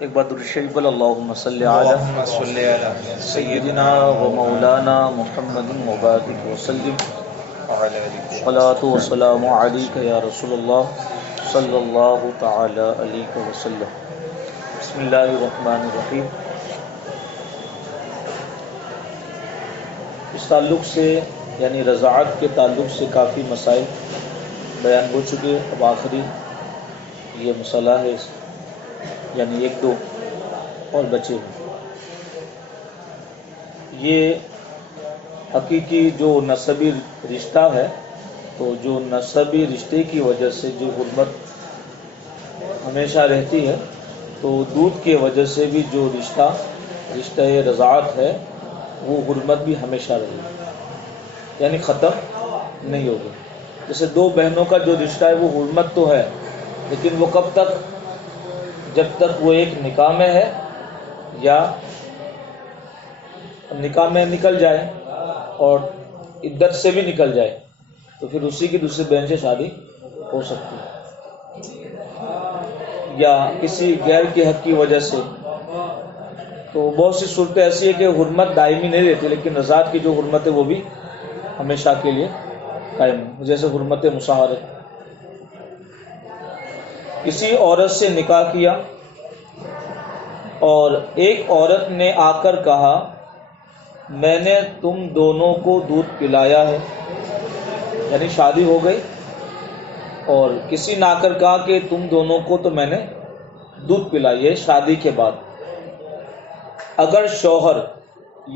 ایک بار درود شریف بول اللہم صلی علی اللهم صل على سیدنا و مولانا محمد مبارک وسلم وعلى آله الصلاۃ والسلام علیک یا رسول اللہ صلی اللہ تعالی علیہ وسلم۔ بسم اللہ الرحمن الرحیم۔ اس تعلق سے یعنی رضاعت کے تعلق سے کافی مسائل بیان ہو چکے، اب آخری یہ مسئلہ ہے، یعنی ایک دو اور بچے ہیں۔ یہ حقیقی جو نسبی رشتہ ہے، تو جو نسبی رشتے کی وجہ سے جو حرمت ہمیشہ رہتی ہے، تو دودھ کی وجہ سے بھی جو رشتہ رضاعت ہے وہ حرمت بھی ہمیشہ رہے گی، یعنی ختم نہیں ہوگی۔ جیسے دو بہنوں کا جو رشتہ ہے وہ حرمت تو ہے، لیکن وہ کب تک؟ جب تک وہ ایک نکاح میں ہے یا نکاح میں نکل جائے اور عدت سے بھی نکل جائے تو پھر اسی کی دوسری بہن سے شادی ہو سکتی ہے، یا کسی غیر کے حق کی وجہ سے۔ تو بہت سی صورتیں ایسی ہے کہ حرمت دائمی نہیں رہتی، لیکن رضاعت کی جو حرمت ہے وہ بھی ہمیشہ کے لیے قائم ہے، جیسے حرمت مصاہرت۔ کسی عورت سے نکاح کیا اور ایک عورت نے آ کر کہا میں نے تم دونوں کو دودھ پلایا ہے، یعنی شادی ہو گئی، اور کسی نے آ کر کہا کہ تم دونوں کو تو میں نے دودھ پلائی ہے شادی کے بعد، اگر شوہر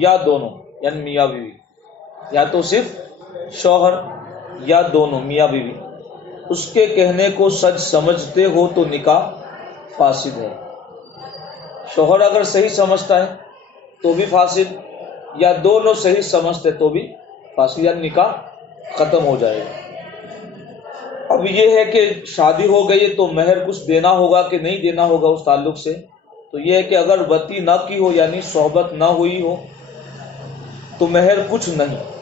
یا دونوں یعنی میاں بیوی، یا تو صرف شوہر یا دونوں میاں بیوی اس کے کہنے کو سچ سمجھتے ہو تو نکاح فاسد ہے۔ شوہر اگر صحیح سمجھتا ہے تو بھی فاسد، یا دونوں صحیح سمجھتے تو بھی فاسد، یعنی نکاح ختم ہو جائے گا۔ اب یہ ہے کہ شادی ہو گئی تو مہر کچھ دینا ہوگا کہ نہیں دینا ہوگا اس تعلق سے، تو یہ ہے کہ اگر وطی نہ کی ہو یعنی صحبت نہ ہوئی ہو تو مہر کچھ نہیں،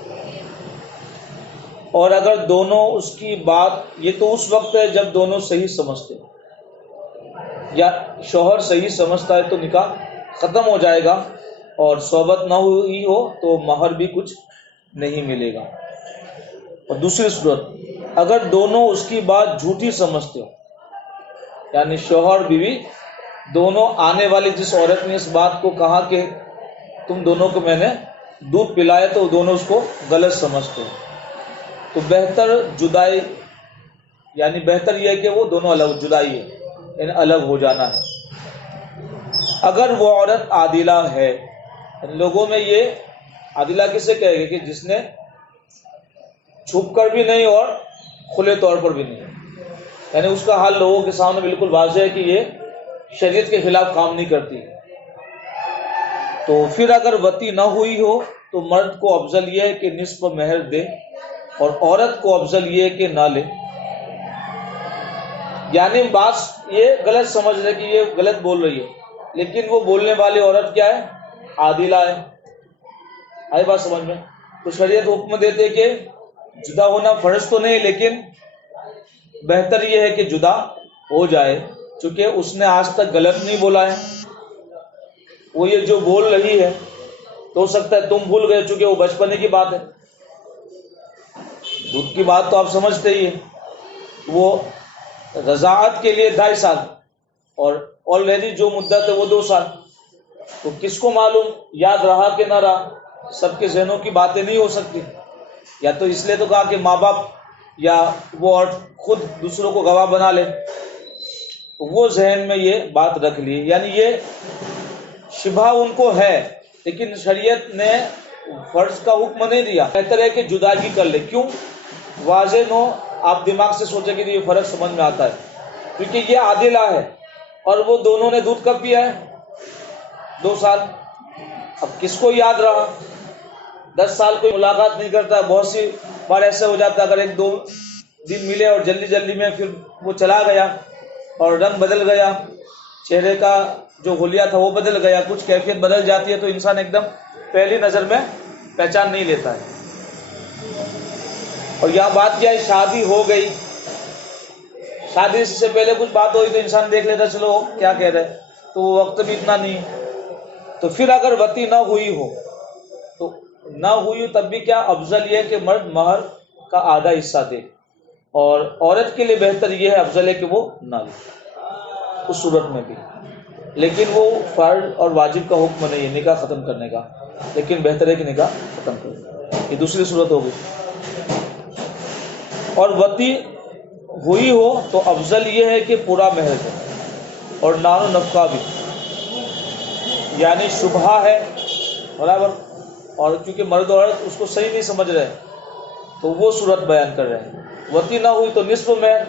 اور اگر دونوں اس کی بات، یہ تو اس وقت ہے جب دونوں صحیح سمجھتے یا شوہر صحیح سمجھتا ہے تو نکاح ختم ہو جائے گا، اور صحبت نہ ہوئی ہو تو مہر بھی کچھ نہیں ملے گا۔ اور دوسری صورت، اگر دونوں اس کی بات جھوٹی سمجھتے ہو، یعنی شوہر بیوی دونوں، آنے والی جس عورت نے اس بات کو کہا کہ تم دونوں کو میں نے دودھ پلایا، تو دونوں اس کو غلط سمجھتے ہیں، تو بہتر جدائی، یعنی بہتر یہ ہے کہ وہ دونوں الگ، جدائی ہے یعنی الگ ہو جانا ہے۔ اگر وہ عورت عادلہ ہے، لوگوں میں یہ عادلہ کسے کہے گا کہ جس نے چھپ کر بھی نہیں اور کھلے طور پر بھی نہیں، یعنی اس کا حال لوگوں کے سامنے بالکل واضح ہے کہ یہ شریعت کے خلاف کام نہیں کرتی، تو پھر اگر وطی نہ ہوئی ہو تو مرد کو افضل یہ ہے کہ نصف مہر دے، اور عورت کو افضل یہ ہے کہ نہ لے۔ یعنی بات یہ غلط سمجھ رہے کہ یہ غلط بول رہی ہے، لیکن وہ بولنے والی عورت کیا ہے؟ عادلہ ہے۔ آئی بات سمجھ میں؟ تو شریعت حکم دیتے کہ جدا ہونا فرض تو نہیں، لیکن بہتر یہ ہے کہ جدا ہو جائے، چونکہ اس نے آج تک غلط نہیں بولا ہے، وہ یہ جو بول رہی ہے تو ہو سکتا ہے تم بھول گئے، چونکہ وہ بچپنے کی بات ہے، دودھ کی بات تو آپ سمجھتے ہی ہیں۔ وہ رضاعت کے لیے 2.5 سال، اور آلریڈی جو مدت ہے وہ 2 سال، تو کس کو معلوم یاد رہا کہ نہ رہا؟ سب کے ذہنوں کی باتیں نہیں ہو سکتی، یا تو اس لیے تو کہا کہ ماں باپ یا وہ اور خود دوسروں کو گواہ بنا لے، تو وہ ذہن میں یہ بات رکھ لی، یعنی یہ شبہ ان کو ہے، لیکن شریعت نے فرض کا حکم نہیں دیا۔ بہتر ہے کہ جدائی کر لے۔ کیوں؟ واضح نو، آپ دماغ سے سوچیں کہ یہ فرق سمجھ میں آتا ہے، کیونکہ یہ عادلہ ہے، اور وہ دونوں نے دودھ کب پیا ہے؟ 2 سال۔ اب کس کو یاد رہا؟ 10 سال کوئی ملاقات نہیں کرتا، بہت سی بار ایسا ہو جاتا ہے اگر 1-2 دن ملے اور جلدی میں پھر وہ چلا گیا اور رنگ بدل گیا، چہرے کا جو حلیہ تھا وہ بدل گیا، کچھ کیفیت بدل جاتی ہے، تو انسان ایک دم پہلی نظر میں پہچان نہیں لیتا ہے۔ اور یہاں بات کیا ہے؟ شادی ہو گئی، شادی سے پہلے کچھ بات ہوئی تو انسان دیکھ لیتا چلو کیا کہہ رہے، تو وہ وقت بھی اتنا نہیں ہے. تو پھر اگر وتی نہ ہوئی ہو تو نہ ہوئی ہو تب بھی کیا افضل یہ ہے کہ مرد مہر کا آدھا حصہ دے، اور عورت کے لیے بہتر یہ ہے، افضل ہے کہ وہ نہ لے اس صورت میں بھی. لیکن وہ فرض اور واجب کا حکم نہیں ہے نکاح ختم کرنے کا، لیکن بہتر ہے کہ نکاح ختم کرے. یہ دوسری صورت ہوگی. اور وتی ہوئی ہو تو افضل یہ ہے کہ پورا مہر دے، اور نان و نفقہ بھی، یعنی شبہہ ہے برابر، اور کیونکہ مرد و عورت اس کو صحیح نہیں سمجھ رہے تو وہ صورت بیان کر رہے ہیں. وتی نہ ہوئی تو نصف مہر،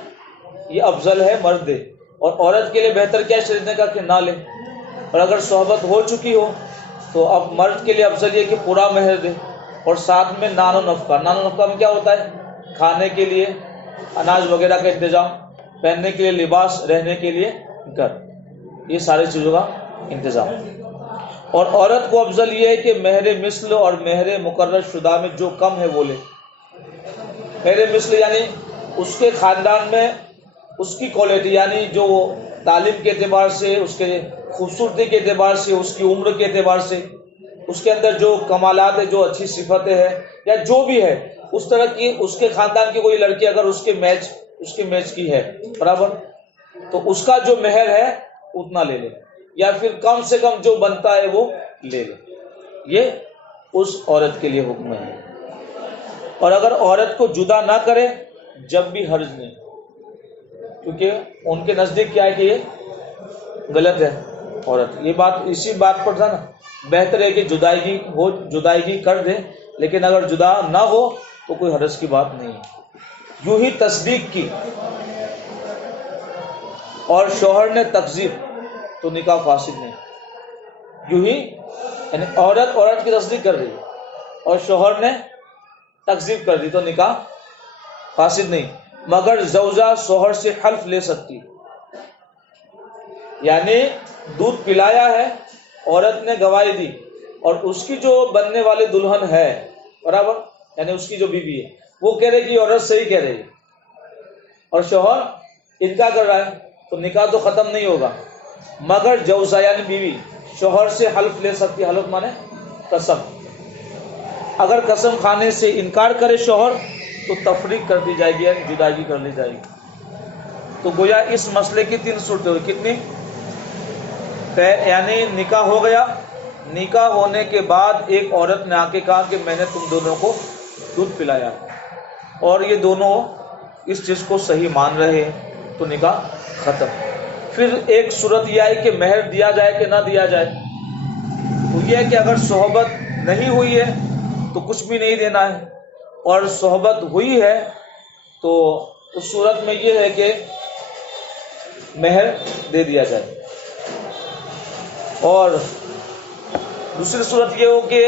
یہ افضل ہے مرد دے، اور عورت کے لیے بہتر کیا ہے شریعت نے کہا کہ نہ لے. اور اگر صحبت ہو چکی ہو تو اب مرد کے لیے افضل یہ کہ پورا مہر دے، اور ساتھ میں نان و نفقہ. نان و نفقہ میں کیا ہوتا ہے؟ کھانے کے لیے اناج وغیرہ کا انتظام، پہننے کے لیے لباس، رہنے کے لیے گھر، یہ ساری چیزوں کا انتظام. اور عورت کو افضل یہ ہے کہ مہر مثل اور مہر مقرر شدہ میں جو کم ہے وہ لے. مہر مثل یعنی اس کے خاندان میں اس کی کوالٹی، یعنی جو تعلیم کے اعتبار سے، اس کے خوبصورتی کے اعتبار سے، اس کی عمر کے اعتبار سے، اس کے اندر جو کمالات ہے، جو اچھی صفتیں ہیں یا جو بھی ہے اس طرح کی، اس کے خاندان کی کوئی لڑکی اگر اس کے میچ کی ہے برابر، تو اس کا جو مہر ہے اتنا لے لے، یا پھر کم سے کم جو بنتا ہے وہ لے لے. یہ اس عورت کے لیے حکم ہے. اور اگر عورت کو جدا نہ کرے جب بھی حرج نہیں، کیونکہ ان کے نزدیک کیا ہے کہ یہ غلط ہے عورت. یہ بات اسی بات پر تھا نا، بہتر ہے کہ جدائیگی کر دے، لیکن اگر جدا نہ ہو تو کوئی حرج کی بات نہیں ہے. یوں ہی تصدیق کی اور شوہر نے تکذیب تو نکاح فاسد نہیں. یوں ہی یعنی عورت کی تصدیق کر رہی اور شوہر نے تکذیب کر دی تو نکاح فاسد نہیں. مگر زوجہ شوہر سے حلف لے سکتی، یعنی دودھ پلایا ہے، عورت نے گواہی دی، اور اس کی جو بننے والی دلہن ہے برابر، یعنی اس کی جو بیوی ہے، وہ کہہ رہی کہ عورت صحیح کہہ رہی ہے، اور شوہر انکار کر رہا ہے، تو نکاح تو ختم نہیں ہوگا. مگر جوزہ یعنی بیوی شوہر سے حلف لے سکتی. حلف مانے قسم. اگر قسم کھانے سے انکار کرے شوہر تو تفریق کر دی جائے گی، یعنی جدائی کر لی جائے گی. تو گویا اس مسئلے کی 3 صورتیں ہوئی. کتنی؟ یعنی نکاح ہو گیا، نکاح ہونے کے بعد ایک عورت نے آ کے کہا کہ میں نے تم دونوں کو دودھ پلایا، اور یہ دونوں اس چیز کو صحیح مان رہے ہیں تو نکاح ختم. پھر ایک صورت یہ آئی کہ مہر دیا جائے کہ نہ دیا جائے. تو یہ ہے کہ اگر صحبت نہیں ہوئی ہے تو کچھ بھی نہیں دینا ہے، اور صحبت ہوئی ہے تو اس صورت میں یہ ہے کہ مہر دے دیا جائے. اور دوسری صورت یہ ہو کہ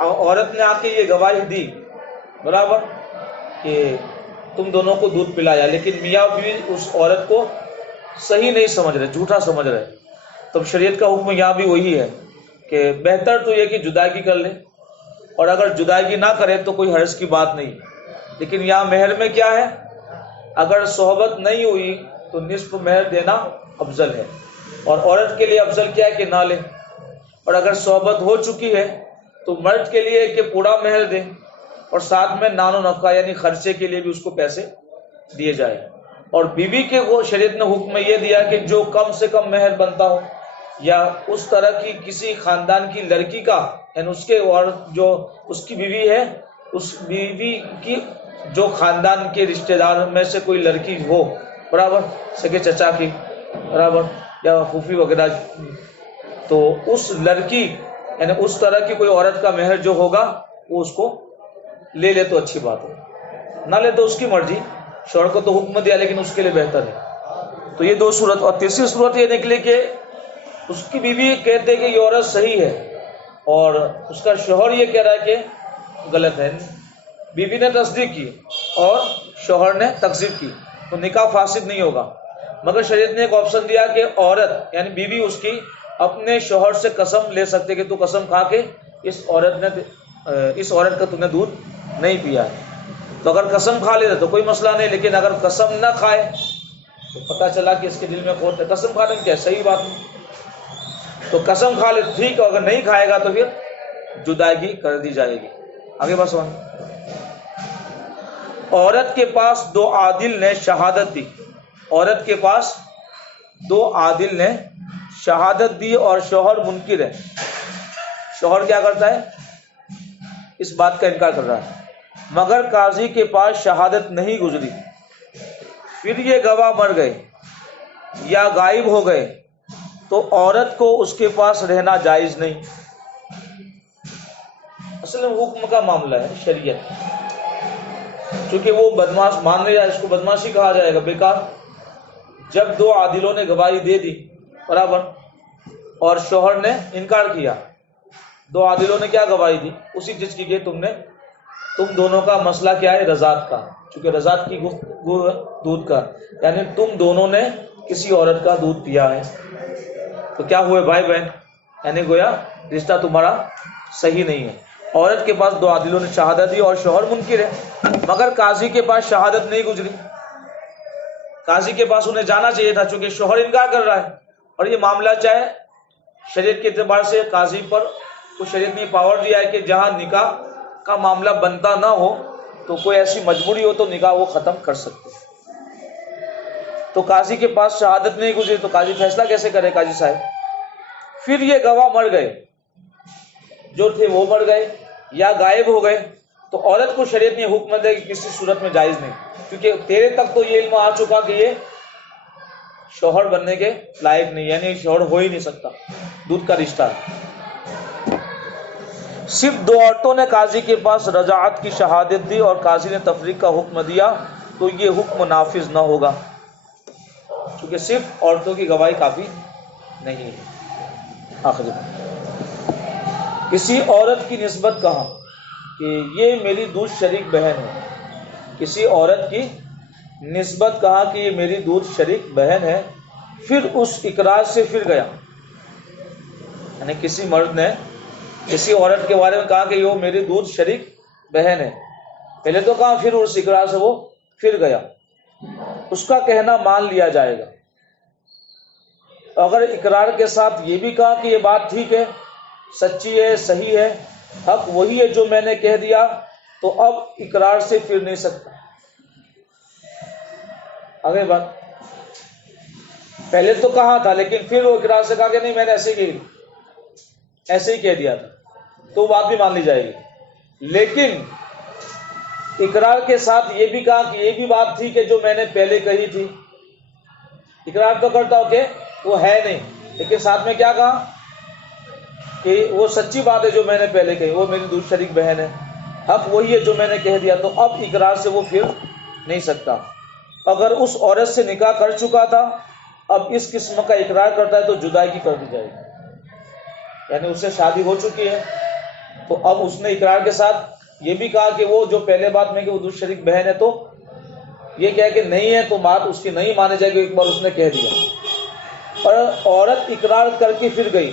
عورت نے آ کے یہ گواہی دی برابر کہ تم دونوں کو دودھ پلایا، لیکن میاں بیوی اس عورت کو صحیح نہیں سمجھ رہے، جھوٹا سمجھ رہے. تب شریعت کا حکم یہاں بھی وہی ہے کہ بہتر تو یہ کہ جدائی کر لے، اور اگر جدائی نہ کرے تو کوئی حرج کی بات نہیں. لیکن یہاں مہر میں کیا ہے؟ اگر صحبت نہیں ہوئی تو نصف مہر دینا افضل ہے، اور عورت کے لیے افضل کیا ہے کہ نہ لے. اور اگر صحبت ہو چکی ہے تو مرد کے لیے کہ پورا مہر دے، اور ساتھ میں نان و نفقہ یعنی خرچے کے لیے بھی اس کو پیسے دیے جائے. اور بیوی کے وہ شریعت نے حکم یہ دیا کہ جو کم سے کم مہر بنتا ہو، یا اس طرح کی کسی خاندان کی لڑکی کا، یعنی اس کے اور جو اس کی بیوی ہے، اس بیوی کی جو خاندان کے رشتہ دار میں سے کوئی لڑکی ہو برابر، سگے چچا کی برابر یا پھوپھی وغیرہ، تو اس لڑکی یعنی اس طرح کی کوئی عورت کا مہر جو ہوگا وہ اس کو لے لے تو اچھی بات ہے، نہ لے تو اس کی مرضی. شوہر کو تو حکم دیا لیکن اس کے لیے بہتر ہے. تو یہ 2 صورت. اور تیسری صورت یہ نکلی کہ اس کی بیوی کہتے کہ یہ عورت صحیح ہے اور اس کا شوہر یہ کہہ رہا ہے کہ غلط ہے. بیوی نے تصدیق کی اور شوہر نے تکذیب کی تو نکاح فاسد نہیں ہوگا. مگر شریعت نے ایک آپشن دیا کہ عورت یعنی بیوی اس کی اپنے شوہر سے قسم لے سکتے کہ تو قسم کھا کے اس عورت کا تم نے دودھ نہیں پیا ہے. تو اگر قسم کھا لے تو کوئی مسئلہ نہیں، لیکن اگر قسم نہ کھائے تو پتہ چلا کہ اس کے دل میں قوت ہے، قسم کھانے میں کیا صحیح بات نہیں. تو قسم کھا لے ٹھیک، اگر نہیں کھائے گا تو پھر جدائی کر دی جائے گی. آگے بس. عورت کے پاس دو عادل نے شہادت دی. عورت کے پاس دو عادل نے شہادت دی اور شوہر منکر ہے. شوہر کیا کرتا ہے؟ اس بات کا انکار کر رہا ہے. مگر قاضی کے پاس شہادت نہیں گزری، پھر یہ گواہ مر گئے یا غائب ہو گئے تو عورت کو اس کے پاس رہنا جائز نہیں. اصل میں حکم کا معاملہ ہے، شریعت. چونکہ وہ بدماش مان لیا، اس کو بدماشی کہا جائے گا، بیکار. جب دو عادلوں نے گواہی دے دی برابر اور شوہر نے انکار کیا، دو عادلوں نے کیا گواہی دی؟ اسی چیز کی کہ تم دونوں کا مسئلہ کیا ہے؟ رضاعت کا. چونکہ رضاعت کی گفتگو دودھ کا، یعنی تم دونوں نے کسی عورت کا دودھ پیا ہے، تو کیا ہوئے بھائی بہن؟ یعنی گویا رشتہ تمہارا صحیح نہیں ہے. عورت کے پاس دو عادلوں نے شہادت دی اور شوہر منکر ہے، مگر قاضی کے پاس شہادت نہیں گزری. قاضی کے پاس انہیں جانا چاہیے تھا، چونکہ شوہر انکار کر رہا ہے. اور یہ معاملہ چاہے شریعت کے اعتبار سے قاضی پر کو شریعت نے پاور دیا ہے کہ جہاں نکاح کا معاملہ بنتا نہ ہو تو کوئی ایسی مجبوری ہو تو نکاح وہ ختم کر سکتے. تو قاضی کے پاس شہادت نہیں گزری تو قاضی فیصلہ کیسے کرے؟ قاضی صاحب. پھر یہ گواہ مر گئے، جو تھے وہ مر گئے یا غائب ہو گئے تو عورت کو شریعت نے حکم دیا کہ کسی صورت میں جائز نہیں، کیونکہ تیرے تک تو یہ علم آ چکا کہ یہ شوہر بننے کے لائق نہیں، یعنی شوہر ہو ہی نہیں سکتا، دودھ کا رشتہ ہے. صرف دو عورتوں نے قاضی کے پاس رضاعت کی شہادت دی اور قاضی نے تفریق کا حکم دیا تو یہ حکم نافذ نہ ہوگا، کیونکہ صرف عورتوں کی گواہی کافی نہیں ہے. آخری کسی عورت کی نسبت کہا کہ یہ میری دودھ شریک بہن ہے. کسی عورت کی نسبت کہا کہ یہ میری دودھ شریک بہن ہے، پھر اس اقرار سے پھر گیا. یعنی کسی مرد نے کسی عورت کے بارے میں کہا کہ وہ میری دودھ شریک بہن ہے، پہلے تو کہا، پھر اس اقرار سے وہ پھر گیا، اس کا کہنا مان لیا جائے گا. اگر اقرار کے ساتھ یہ بھی کہا کہ یہ بات ٹھیک ہے، سچی ہے، صحیح ہے، حق وہی ہے جو میں نے کہہ دیا، تو اب اقرار سے پھر نہیں سکتا. آگے بات، پہلے تو کہا تھا لیکن پھر وہ اقرار سے کہا کہ نہیں میں نے ایسے ہی کہہ دیا تھا، تو بات بھی مان لی جائے گی. لیکن اقرار کے ساتھ یہ بھی کہا کہ یہ بھی بات ٹھیک ہے جو میں نے پہلے کہی تھی. اقرار تو کرتا ہو کہ وہ ہے نہیں، لیکن ساتھ میں کیا کہا کہ وہ سچی بات ہے جو میں نے پہلے کہی، وہ میری دودھ شریک بہن ہے، حق وہی ہے جو میں نے کہہ دیا، تو اب اقرار سے وہ پھر نہیں سکتا. اگر اس عورت سے نکاح کر چکا تھا، اب اس قسم کا اقرار کرتا ہے تو جدائی کی کر دی جائے گی. یعنی اس سے شادی ہو چکی ہے تو اب اس نے اقرار کے ساتھ یہ بھی کہا کہ وہ جو پہلے بات میں کہ وہ دودھ شریک بہن ہے، تو یہ کہہ کہ نہیں ہے تو بات اس کی نہیں مانی جائے گی، ایک بار اس نے کہہ دیا. اور عورت اقرار کر کے پھر گئی،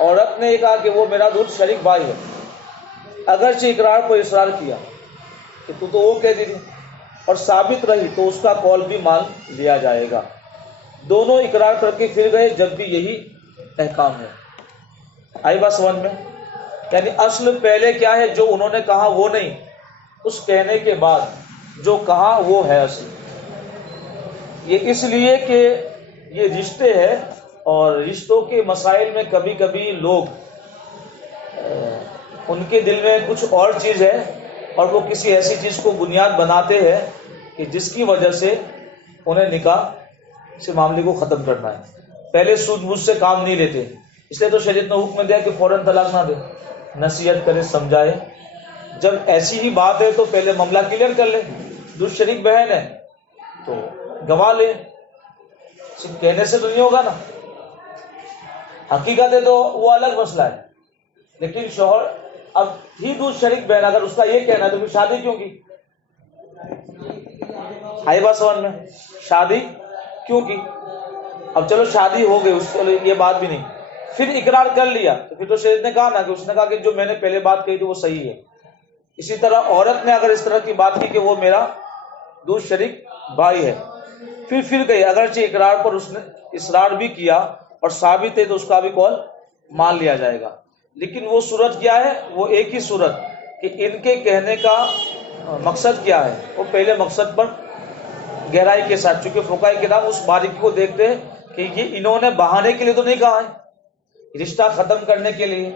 عورت نے یہ کہا کہ وہ میرا دودھ شریک بھائی ہے، اگرچہ اقرار کو اصرار کیا کہ تو وہ کہہ دی تھی اور ثابت رہی تو اس کا قول بھی مان لیا جائے گا. دونوں اقرار کر کے پھر گئے جب بھی یہی احکام ہے. آئی بات سمجھ میں؟ یعنی اصل پہلے کیا ہے، جو انہوں نے کہا وہ نہیں، اس کہنے کے بعد جو کہا وہ ہے اصل. یہ اس لیے کہ یہ رشتے ہیں اور رشتوں کے مسائل میں کبھی کبھی لوگ ان کے دل میں کچھ اور چیز ہے اور وہ کسی ایسی چیز کو بنیاد بناتے ہیں کہ جس کی وجہ سے انہیں نکاح سے معاملے کو ختم کرنا ہے. پہلے سوجھ بوجھ سے کام نہیں لیتے، اس لیے تو شریعت نے حکم دیا کہ فوراً طلاق نہ دے، نصیحت کرے، سمجھائے. جب ایسی ہی بات ہے تو پہلے معاملہ کلیئر کر لے. دودھ شریک بہن ہے تو گواہ لے، صرف کہنے سے تو نہیں ہوگا نا. حقیقت ہے تو وہ الگ مسئلہ ہے، لیکن شوہر اب ہی دودھ شریک بہن، اگر اس کا یہ کہنا ہے تو پھر شادی کیوں کی؟ آئی بات سمجھ میں؟ شادی کیوں کی؟ اب چلو شادی ہو گئی، اس کو یہ بات بھی نہیں، پھر اقرار کر لیا تو پھر تو شریعت نے کہا نا کہ اس نے کہا کہ جو میں نے پہلے بات کہی تھی وہ صحیح ہے. اسی طرح عورت نے اگر اس طرح کی بات کی کہ وہ میرا دودھ شریک بھائی ہے، پھر گئی، اگرچہ اقرار پر اس نے اصرار بھی کیا اور ثابت ہے تو اس کا بھی قول مان لیا جائے گا. لیکن وہ صورت کیا ہے؟ وہ ایک ہی صورت کہ ان کے کہنے کا مقصد کیا ہے. وہ پہلے مقصد پر گہرائی کے ساتھ، چونکہ فقہاء کرام اس باریکی کو دیکھتے ہیں کہ یہ انہوں نے بہانے کے لیے تو نہیں کہا ہے، رشتہ ختم کرنے کے لیے.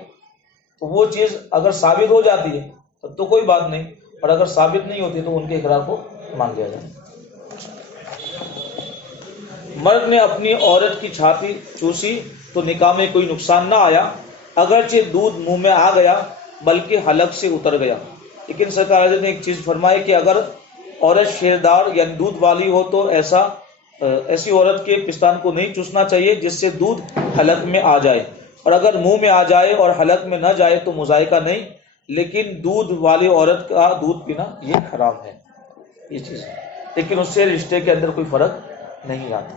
تو وہ چیز اگر ثابت ہو جاتی ہے تو کوئی بات نہیں، اور اگر ثابت نہیں ہوتی تو ان کے اقرار کو مان لیا جائے. مرد نے اپنی عورت کی چھاتی چوسی تو نکاح میں کوئی نقصان نہ آیا، اگرچہ دودھ منہ میں آ گیا بلکہ حلق سے اتر گیا. لیکن سرکار نے ایک چیز فرمائی کہ اگر عورت شیردار یعنی دودھ والی ہو تو ایسی عورت کے پستان کو نہیں چوسنا چاہیے جس سے دودھ حلق میں آ جائے، اور اگر منہ میں آ جائے اور حلق میں نہ جائے تو مذائقہ نہیں، لیکن دودھ والی عورت کا دودھ پینا یہ حرام ہے. یہ چیز ہے، لیکن اس سے رشتے کے اندر کوئی فرق نہیں آتا.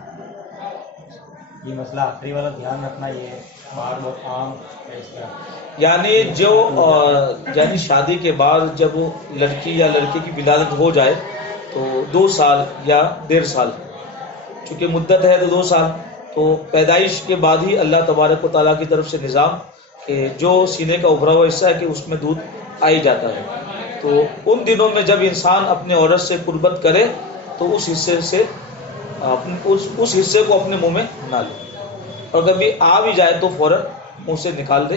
یہ مسئلہ آخری والا دھیان رکھنا، یہ ہے بار بہت عام ہے اس طرح. یعنی شادی کے بعد جب لڑکی یا لڑکے کی ولادت ہو جائے تو 2 سال یا 1.5 سال، چونکہ مدت ہے تو 2 سال، تو پیدائش کے بعد ہی اللہ تبارک و تعالیٰ کی طرف سے نظام کہ جو سینے کا ابھرا ہوا حصہ ہے کہ اس میں دودھ آ ہی جاتا ہے. تو ان دنوں میں جب انسان اپنے عورت سے قربت کرے تو اس حصے کو اپنے منہ میں نہ لے، اور کبھی آ بھی جائے تو فوراً منہ سے نکال دے.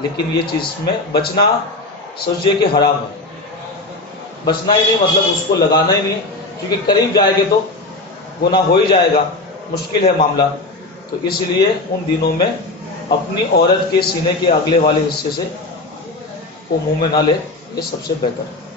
لیکن یہ چیز میں بچنا سوچیے کہ حرام ہے. بچنا ہی نہیں مطلب اس کو لگانا ہی نہیں، کیونکہ قریب جائے گے تو گناہ ہو ہی جائے گا، مشکل ہے معاملہ. تو اس لیے ان دنوں میں اپنی عورت کے سینے کے اگلے والے حصے سے کو منہ میں نہ لے، یہ سب سے بہتر ہے.